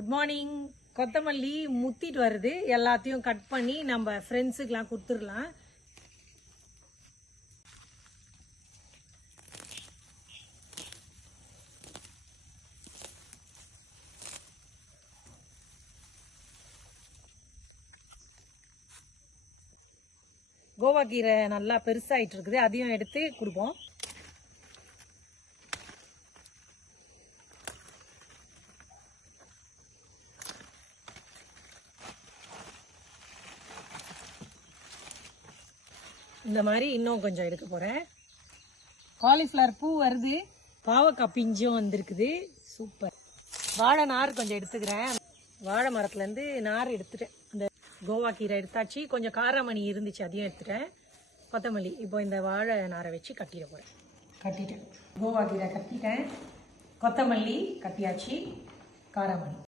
Good morning. கொத்தமல்லி முத்திட்டு வருது. எல்லாத்தையும் கட் பண்ணி நம்ம ஃப்ரெண்ட்ஸுக்கெல்லாம் கொடுத்துடலாம். கோவா கீரை நல்லா பெருசாயிட்டு இருக்குது, அதையும் எடுத்து கொடுப்போம். இந்த மாதிரி இன்னும் கொஞ்சம் எடுக்க போறேன். காலிஃப்ளவர் பூ வருது, பாவக்காய் பிஞ்சும் வந்திருக்குது. சூப்பர். வாழை நார் கொஞ்சம் எடுத்துக்கிறேன். வாழை மரத்துல இருந்து நார் எடுத்துட்டேன். இந்த கோவா கீரை எடுத்தாச்சு, கொஞ்சம் காராமணி இருந்துச்சு, அதையும் எடுத்துட்டேன். கொத்தமல்லி இப்போ இந்த வாழை நாரை வச்சு கட்டிட போறேன். கட்டிட்டேன். கோவா கீரை கட்டிட்டேன், கொத்தமல்லி கட்டியாச்சு, காராமணி.